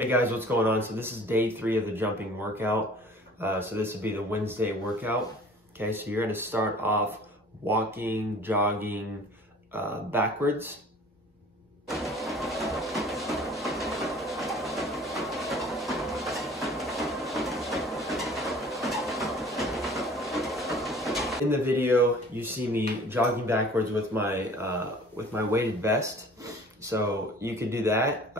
Hey guys, what's going on? So this is day 3 of the jumping workout. So this would be the Wednesday workout. Okay, so you're gonna start off walking, jogging, backwards. In the video, you see me jogging backwards with my weighted vest. So you could do that.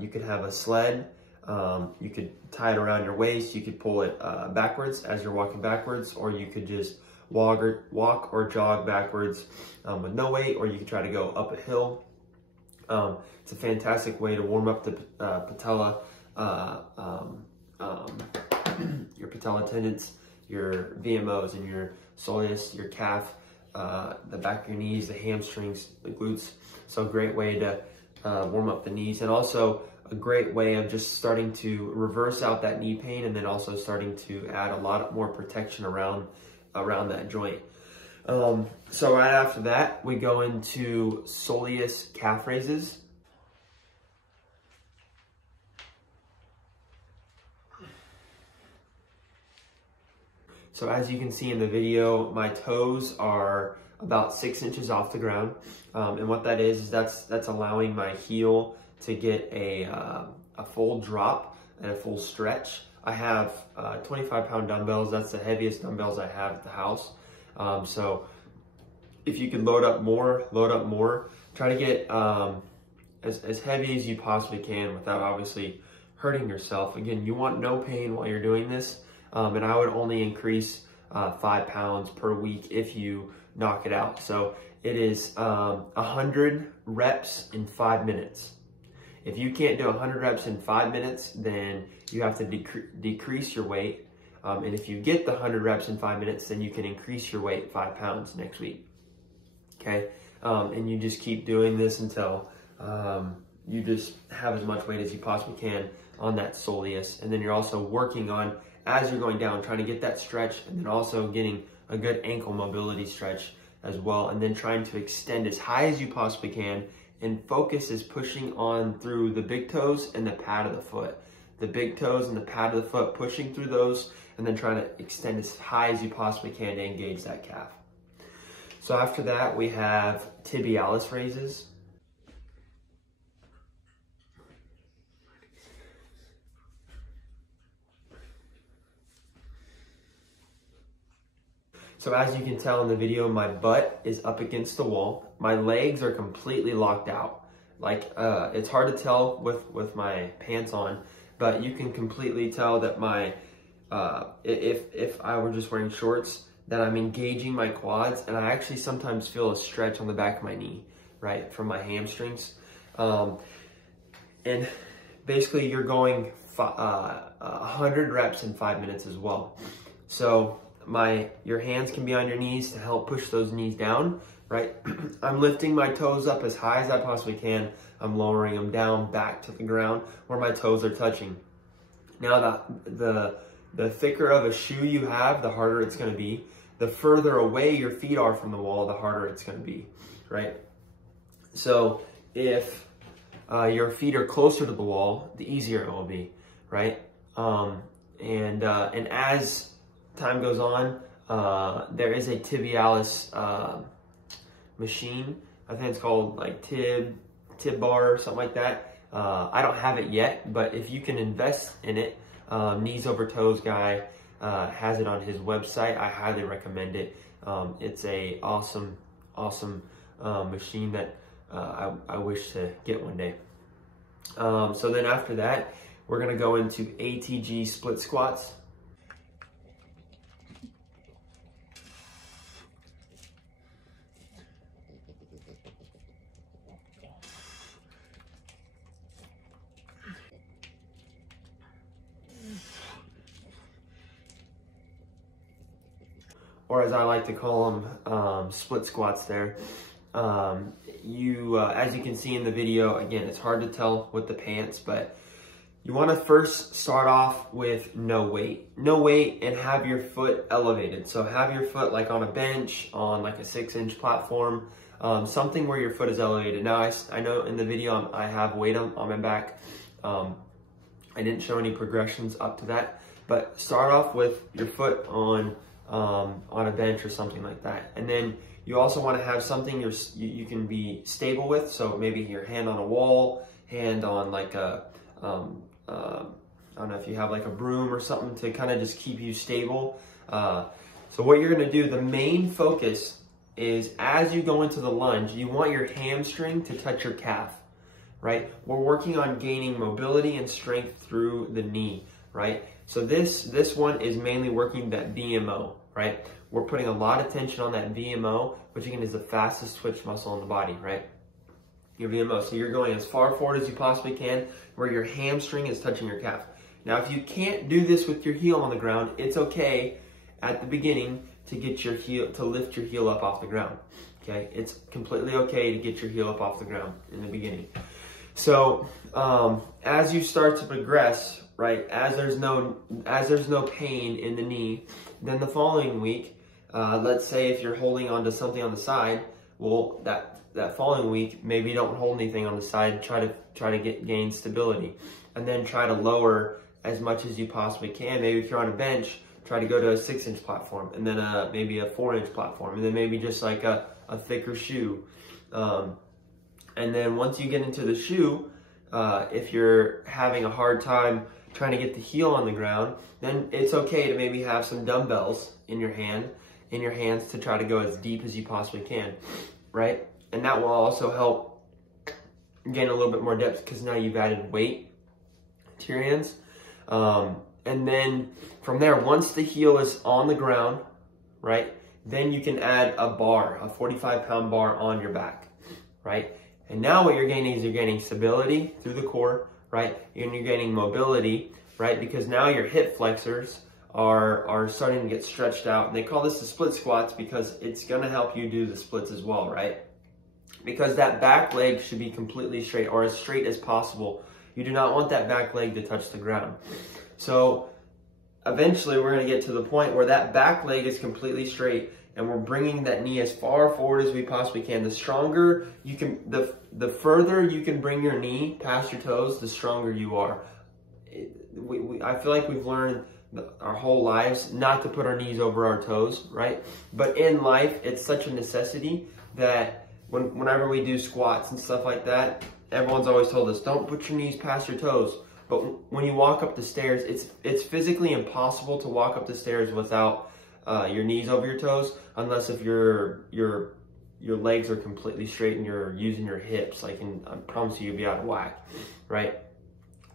You could have a sled. You could tie it around your waist. You could pull it backwards as you're walking backwards, or you could just walk or jog backwards with no weight, or you could try to go up a hill. It's a fantastic way to warm up the patella, your patella tendons, your VMOs, and your soleus, your calf, the back of your knees, the hamstrings, the glutes. So a great way to warm up the knees, and also a great way of just starting to reverse out that knee pain, and then also starting to add a lot more protection around that joint. So right after that, we go into soleus calf raises. So as you can see in the video, my toes are about 6 inches off the ground. And what that is that's allowing my heel to get a full drop and a full stretch. I have 25-pound dumbbells. That's the heaviest dumbbells I have at the house. So if you can load up more. Try to get as heavy as you possibly can without obviously hurting yourself. Again, you want no pain while you're doing this. And I would only increase 5 pounds per week if you knock it out. So it is 100 reps in 5 minutes. If you can't do 100 reps in 5 minutes, then you have to decrease your weight. And if you get the 100 reps in 5 minutes, then you can increase your weight 5 pounds next week. Okay? And you just keep doing this until you just have as much weight as you possibly can on that soleus. And then you're also working on, as you're going down, trying to get that stretch, and then also getting a good ankle mobility stretch as well, and then trying to extend as high as you possibly can, and focus is pushing on through the big toes and the pad of the foot. The big toes and the pad of the foot, pushing through those, and then trying to extend as high as you possibly can to engage that calf. So after that, we have tibialis raises. So as you can tell in the video, my butt is up against the wall. My legs are completely locked out. Like, it's hard to tell with my pants on, but you can completely tell that my, if I were just wearing shorts, that I'm engaging my quads, and I actually sometimes feel a stretch on the back of my knee, right, from my hamstrings. And basically you're going 100 reps in 5 minutes as well. So your hands can be on your knees to help push those knees down, right? I'm lifting my toes up as high as I possibly can. I'm lowering them down back to the ground where my toes are touching. Now the thicker of a shoe you have, the harder it's gonna be. The further away your feet are from the wall, the harder it's gonna be, right? So if your feet are closer to the wall, the easier it will be, right? And as time goes on, there is a tibialis machine. I think it's called like Tib bar or something like that. I don't have it yet, but if you can invest in it, Knees Over Toes guy has it on his website. I highly recommend it. It's a awesome machine that I wish to get one day. So then after that, we're gonna go into ATG split squats. Or as I like to call them, split squats there. As you can see in the video, again, it's hard to tell with the pants, but you want to first start off with no weight, and have your foot elevated. So have your foot like on a bench, on like a 6-inch platform, something where your foot is elevated. Now I know in the video I have weight on my back, I didn't show any progressions up to that, but start off with your foot on a bench or something like that. And then you also want to have something you can be stable with. So maybe your hand on a wall, hand on like a, I don't know if you have like a broom or something to kind of just keep you stable. So what you're going to do, the main focus is as you go into the lunge, you want your hamstring to touch your calf, right? We're working on gaining mobility and strength through the knee, right? So this one is mainly working that VMO, right? We're putting a lot of tension on that VMO, which again is the fastest twitch muscle in the body, right? Your VMO. So you're going as far forward as you possibly can, where your hamstring is touching your calf. Now, if you can't do this with your heel on the ground, it's okay at the beginning to get your heel, to lift your heel up off the ground. Okay, it's completely okay to get your heel up off the ground in the beginning. So as you start to progress, right, as there's no pain in the knee, then the following week, let's say if you're holding onto something on the side, well, that following week, maybe don't hold anything on the side. Try to gain stability, and then try to lower as much as you possibly can. Maybe if you're on a bench, try to go to a 6-inch platform, and then maybe a 4-inch platform, and then maybe just like a thicker shoe. And then once you get into the shoe, if you're having a hard time trying to get the heel on the ground, then it's okay to maybe have some dumbbells in your hands to try to go as deep as you possibly can, right? And that will also help gain a little bit more depth because now you've added weight to your hands. And then from there, once the heel is on the ground, right, then you can add a bar, a 45-pound bar on your back, right? And now what you're gaining is you're gaining stability through the core, right? And you're gaining mobility, right? Because now your hip flexors are starting to get stretched out. And they call this the split squats because it's going to help you do the splits as well, right? Because that back leg should be completely straight, or as straight as possible. You do not want that back leg to touch the ground. So eventually we're going to get to the point where that back leg is completely straight and we're bringing that knee as far forward as we possibly can. The stronger you can, the further you can bring your knee past your toes, the stronger you are. I feel like we've learned our whole lives not to put our knees over our toes, right? But in life, it's such a necessity that whenever we do squats and stuff like that, everyone's always told us, don't put your knees past your toes. But when you walk up the stairs, it's physically impossible to walk up the stairs without your knees over your toes, unless if your legs are completely straight and you're using your hips. I promise you, you'll be out of whack, right?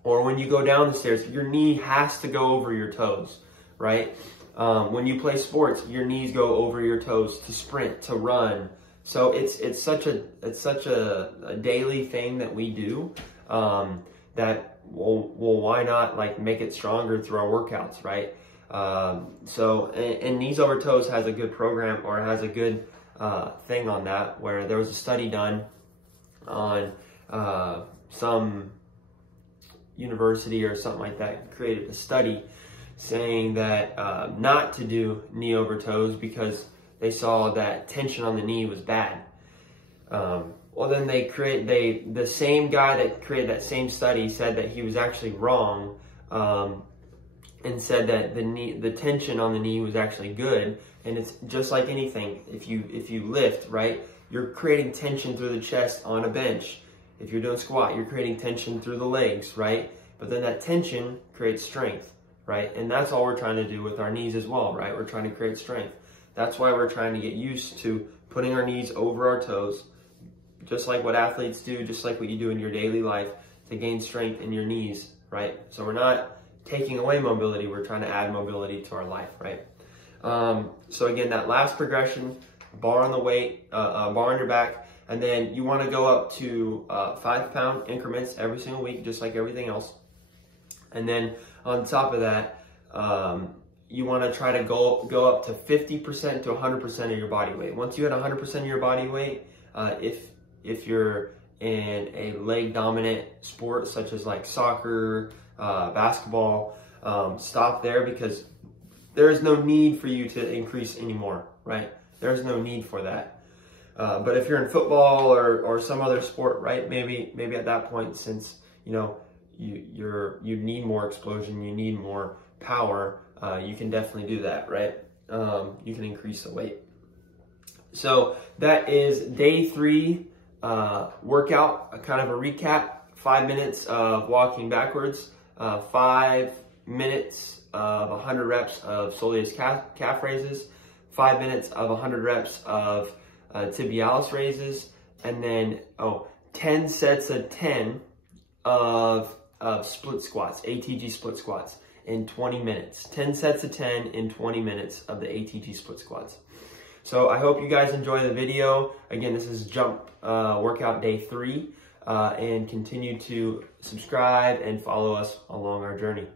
Or when you go down the stairs, your knee has to go over your toes, right? When you play sports, your knees go over your toes to sprint, to run. So it's such a daily thing that we do that well, why not like make it stronger through our workouts, right? And Knees Over Toes has a good program, or has a good thing on that, where there was a study done on some university or something like that created a study saying that not to do knee over toes because they saw that tension on the knee was bad. Well, then the same guy that created that same study said that he was actually wrong, and said that the tension on the knee was actually good. And it's just like anything. If you lift, right, you're creating tension through the chest on a bench. If you're doing squat, you're creating tension through the legs, right? But then that tension creates strength, right? And that's all we're trying to do with our knees as well, right? We're trying to create strength. That's why we're trying to get used to putting our knees over our toes, just like what athletes do, just like what you do in your daily life to gain strength in your knees, right? So we're not taking away mobility, we're trying to add mobility to our life, right? So again, that last progression, bar on the weight, bar on your back, and then you want to go up to 5-pound increments every single week, just like everything else. And then on top of that, you want to try to go up to 50% to 100% of your body weight. Once you hit 100% of your body weight, if you're in a leg dominant sport such as like soccer, basketball, stop there, because there is no need for you to increase anymore, right? There's no need for that. But if you're in football or some other sport, right, maybe at that point, since you know you need more explosion, you need more power, you can definitely do that, right? You can increase the weight. So that is day 3 workout, a kind of a recap. 5 minutes of walking backwards, 5 minutes of 100 reps of soleus calf raises, 5 minutes of 100 reps of tibialis raises, and then 10 sets of 10 of split squats, ATG split squats in 20 minutes. 10 sets of 10 in 20 minutes of the ATG split squats. So I hope you guys enjoy the video. Again, this is jump workout day 3, and continue to subscribe and follow us along our journey.